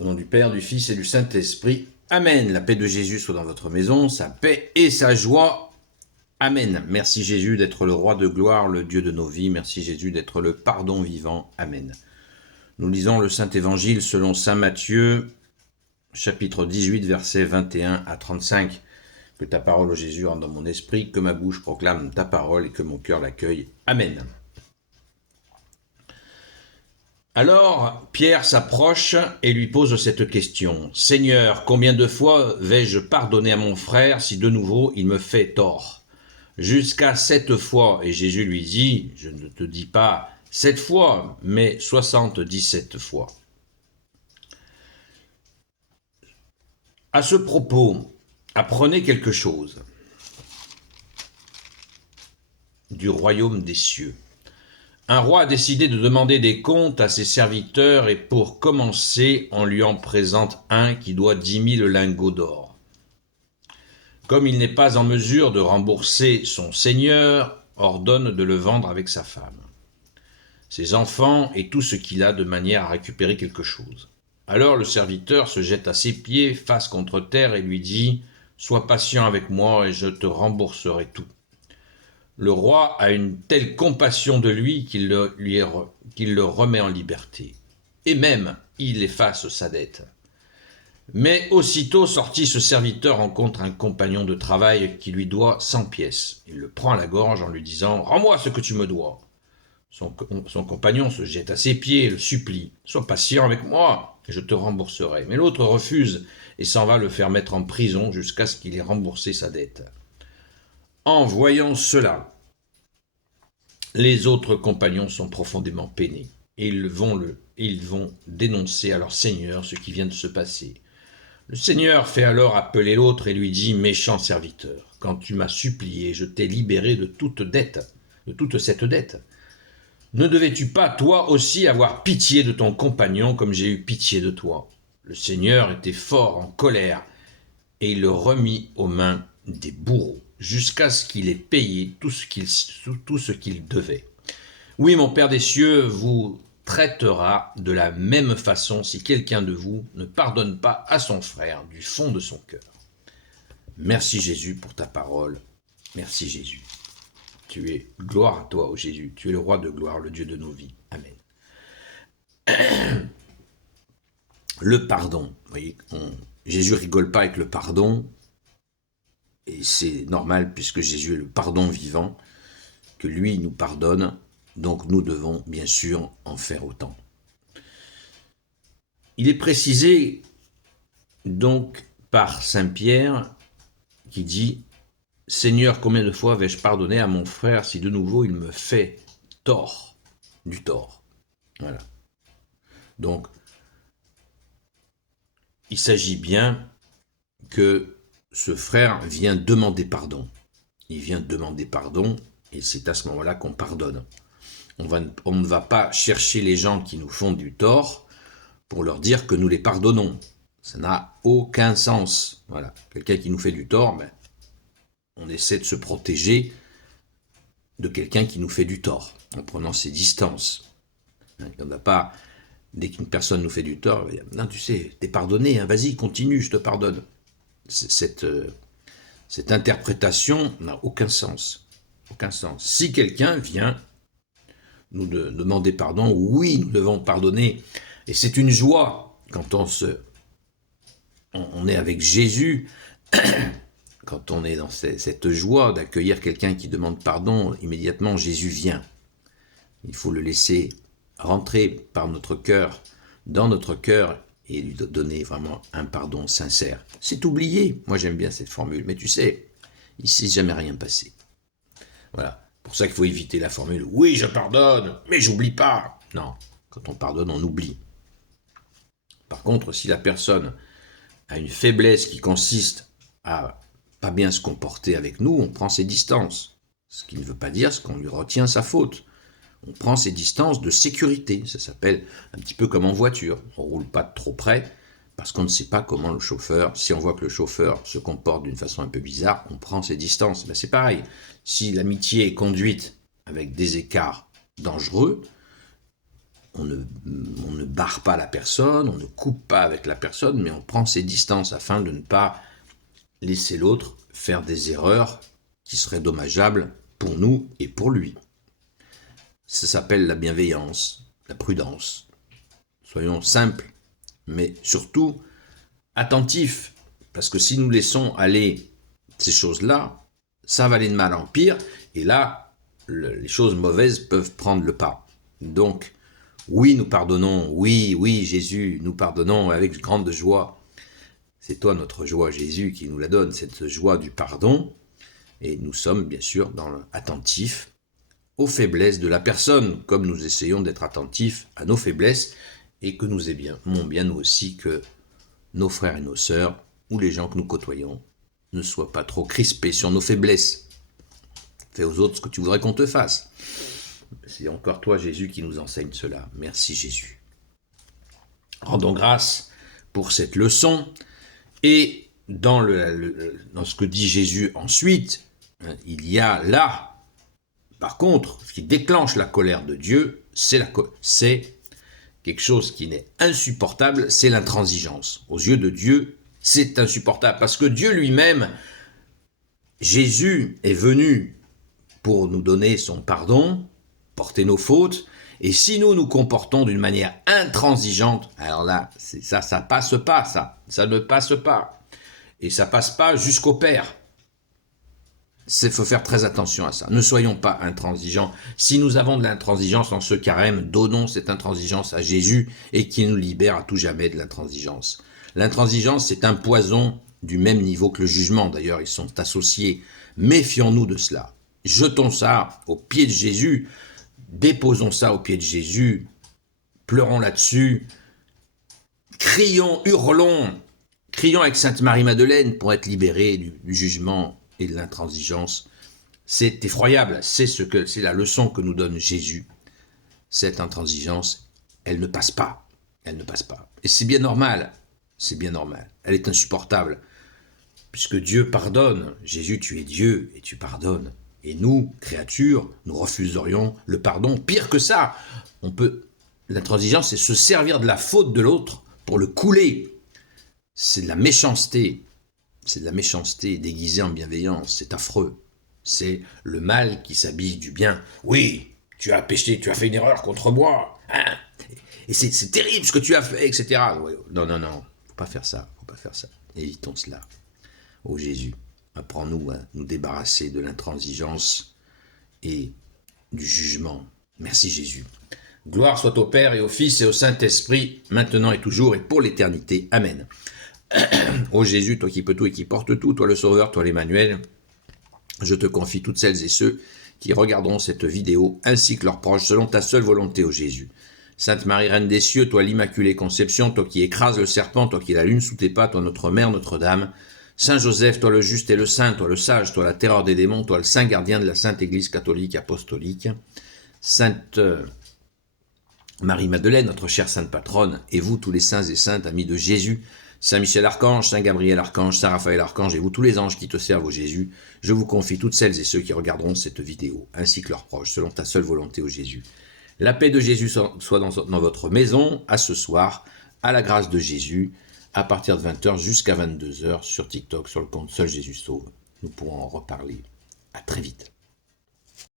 Au nom du Père, du Fils et du Saint-Esprit. Amen. La paix de Jésus soit dans votre maison, sa paix et sa joie. Amen. Merci Jésus d'être le roi de gloire, le Dieu de nos vies. Merci Jésus d'être le pardon vivant. Amen. Nous lisons le Saint-Évangile selon saint Matthieu, chapitre 18, versets 21 à 35. Que ta parole, ô Jésus, rentre dans mon esprit, que ma bouche proclame ta parole et que mon cœur l'accueille. Amen. Alors Pierre s'approche et lui pose cette question. « Seigneur, combien de fois vais-je pardonner à mon frère si de nouveau il me fait tort ?» Jusqu'à 7 fois. Et Jésus lui dit, je ne te dis pas 7 fois, mais 77 fois. À ce propos, apprenez quelque chose du royaume des cieux. Un roi a décidé de demander des comptes à ses serviteurs et pour commencer, on lui en présente un qui doit 10 000 lingots d'or. Comme il n'est pas en mesure de rembourser son seigneur, ordonne de le vendre avec sa femme, ses enfants et tout ce qu'il a de manière à récupérer quelque chose. Alors le serviteur se jette à ses pieds, face contre terre, et lui dit « Sois patient avec moi et je te rembourserai tout. » Le roi a une telle compassion de lui qu'il le remet en liberté. Et même, il efface sa dette. Mais aussitôt sorti, ce serviteur rencontre un compagnon de travail qui lui doit 100 pièces. Il le prend à la gorge en lui disant « Rends-moi ce que tu me dois. » Son compagnon se jette à ses pieds et le supplie « Sois patient avec moi et je te rembourserai. » Mais l'autre refuse et s'en va le faire mettre en prison jusqu'à ce qu'il ait remboursé sa dette. En voyant cela, les autres compagnons sont profondément peinés et ils vont dénoncer à leur seigneur ce qui vient de se passer. Le seigneur fait alors appeler l'autre et lui dit « Méchant serviteur, quand tu m'as supplié, je t'ai libéré de toute cette dette. Ne devais-tu pas toi aussi avoir pitié de ton compagnon comme j'ai eu pitié de toi ?» Le seigneur était fort en colère et il le remit aux mains des bourreaux jusqu'à ce qu'il ait payé tout ce qu'il devait. Oui, mon Père des cieux vous traitera de la même façon si quelqu'un de vous ne pardonne pas à son frère du fond de son cœur. Merci Jésus pour ta parole. Merci Jésus. Tu es gloire à toi, ô Jésus. Tu es le roi de gloire, le Dieu de nos vies. Amen. Le pardon. Vous voyez, Jésus rigole pas avec le pardon. Et c'est normal puisque Jésus est le pardon vivant, que lui nous pardonne, donc nous devons bien sûr en faire autant. Il est précisé donc par saint Pierre qui dit « Seigneur, combien de fois vais-je pardonner à mon frère si de nouveau il me fait tort, du tort ?» Voilà. Donc, il s'agit bien que ce frère vient demander pardon. Il vient demander pardon et c'est à ce moment-là qu'on pardonne. On ne va pas chercher les gens qui nous font du tort pour leur dire que nous les pardonnons. Ça n'a aucun sens. Voilà. Quelqu'un qui nous fait du tort, ben, on essaie de se protéger de quelqu'un qui nous fait du tort en prenant ses distances. Il n'y en a pas, dès qu'une personne nous fait du tort, non, tu sais, t'es pardonné, hein, vas-y, continue, je te pardonne. Cette interprétation n'a aucun sens. Aucun sens. Si quelqu'un vient nous demander pardon, oui, nous devons pardonner. Et c'est une joie quand on est avec Jésus, quand on est dans cette joie d'accueillir quelqu'un qui demande pardon, immédiatement Jésus vient. Il faut le laisser rentrer par notre cœur, dans notre cœur, et lui donner vraiment un pardon sincère. C'est oublié. Moi, j'aime bien cette formule. Mais tu sais, il ne s'est jamais rien passé. Voilà. Pour ça qu'il faut éviter la formule « Oui, je pardonne, mais j'oublie pas ». Non, quand on pardonne, on oublie. Par contre, si la personne a une faiblesse qui consiste à pas bien se comporter avec nous, on prend ses distances. Ce qui ne veut pas dire qu'on lui retient sa faute. On prend ses distances de sécurité. Ça s'appelle un petit peu comme en voiture. On ne roule pas de trop près parce qu'on ne sait pas comment le chauffeur, si on voit que le chauffeur se comporte d'une façon un peu bizarre, on prend ses distances. Ben c'est pareil. Si l'amitié est conduite avec des écarts dangereux, on ne barre pas la personne, on ne coupe pas avec la personne, mais on prend ses distances afin de ne pas laisser l'autre faire des erreurs qui seraient dommageables pour nous et pour lui. Ça s'appelle la bienveillance, la prudence. Soyons simples, mais surtout attentifs, parce que si nous laissons aller ces choses-là, ça va aller de mal en pire, et là, les choses mauvaises peuvent prendre le pas. Donc, oui, nous pardonnons, oui, Jésus, nous pardonnons avec grande joie. C'est toi notre joie, Jésus, qui nous la donne, cette joie du pardon, et nous sommes bien sûr attentifs aux faiblesses de la personne, comme nous essayons d'être attentifs à nos faiblesses, et que nous aimons bien nous aussi que nos frères et nos sœurs, ou les gens que nous côtoyons, ne soient pas trop crispés sur nos faiblesses. Fais aux autres ce que tu voudrais qu'on te fasse. C'est encore toi, Jésus, qui nous enseigne cela. Merci, Jésus. Rendons grâce pour cette leçon. Et dans ce que dit Jésus ensuite, il y a là, par contre, ce qui déclenche la colère de Dieu, c'est quelque chose qui n'est insupportable, c'est l'intransigeance. Aux yeux de Dieu, c'est insupportable. Parce que Dieu lui-même, Jésus est venu pour nous donner son pardon, porter nos fautes, et si nous nous comportons d'une manière intransigeante, alors là, ça passe pas, ça ne passe pas. Et ça passe pas jusqu'au Père. Il faut faire très attention à ça. Ne soyons pas intransigeants. Si nous avons de l'intransigeance en ce carême, donnons cette intransigeance à Jésus et qu'il nous libère à tout jamais de l'intransigeance. L'intransigeance, c'est un poison du même niveau que le jugement. D'ailleurs, ils sont associés. Méfions-nous de cela. Jetons ça aux pieds de Jésus. Déposons ça aux pieds de Jésus. Pleurons là-dessus. Crions, hurlons. Crions avec Sainte Marie-Madeleine pour être libérés du jugement et de l'intransigeance. C'est effroyable, c'est la leçon que nous donne Jésus. Cette intransigeance, elle ne passe pas. Elle ne passe pas. Et c'est bien normal. C'est bien normal. Elle est insupportable. Puisque Dieu pardonne. Jésus, tu es Dieu et tu pardonnes. Et nous, créatures, nous refuserions le pardon. Pire que ça, l'intransigeance, c'est se servir de la faute de l'autre pour le couler. C'est de la méchanceté. C'est de la méchanceté déguisée en bienveillance. C'est affreux. C'est le mal qui s'habille du bien. Oui, tu as péché, tu as fait une erreur contre moi. Hein, et c'est terrible ce que tu as fait, etc. Non, faut pas faire ça. Évitons cela. Ô Jésus, apprends-nous à nous débarrasser de l'intransigeance et du jugement. Merci Jésus. Gloire soit au Père et au Fils et au Saint-Esprit, maintenant et toujours et pour l'éternité. Amen. Ô Jésus, toi qui peux tout et qui portes tout, toi le Sauveur, toi l'Emmanuel, je te confie toutes celles et ceux qui regarderont cette vidéo, ainsi que leurs proches, selon ta seule volonté, ô Jésus. Sainte Marie, Reine des cieux, toi l'Immaculée Conception, toi qui écrases le serpent, toi qui la lune sous tes pas, toi notre Mère, Notre-Dame. Saint Joseph, toi le juste et le saint, toi le sage, toi la terreur des démons, toi le saint gardien de la Sainte Église catholique apostolique. Sainte Marie-Madeleine, notre chère sainte patronne, et vous tous les saints et saintes, amis de Jésus, Saint Michel Archange, Saint Gabriel Archange, Saint Raphaël Archange, et vous tous les anges qui te servent, ô Jésus, je vous confie toutes celles et ceux qui regarderont cette vidéo, ainsi que leurs proches, selon ta seule volonté, ô Jésus. La paix de Jésus soit dans votre maison, à ce soir, à la grâce de Jésus, à partir de 20h jusqu'à 22h sur TikTok, sur le compte Seul Jésus Sauve. Nous pourrons en reparler. À très vite.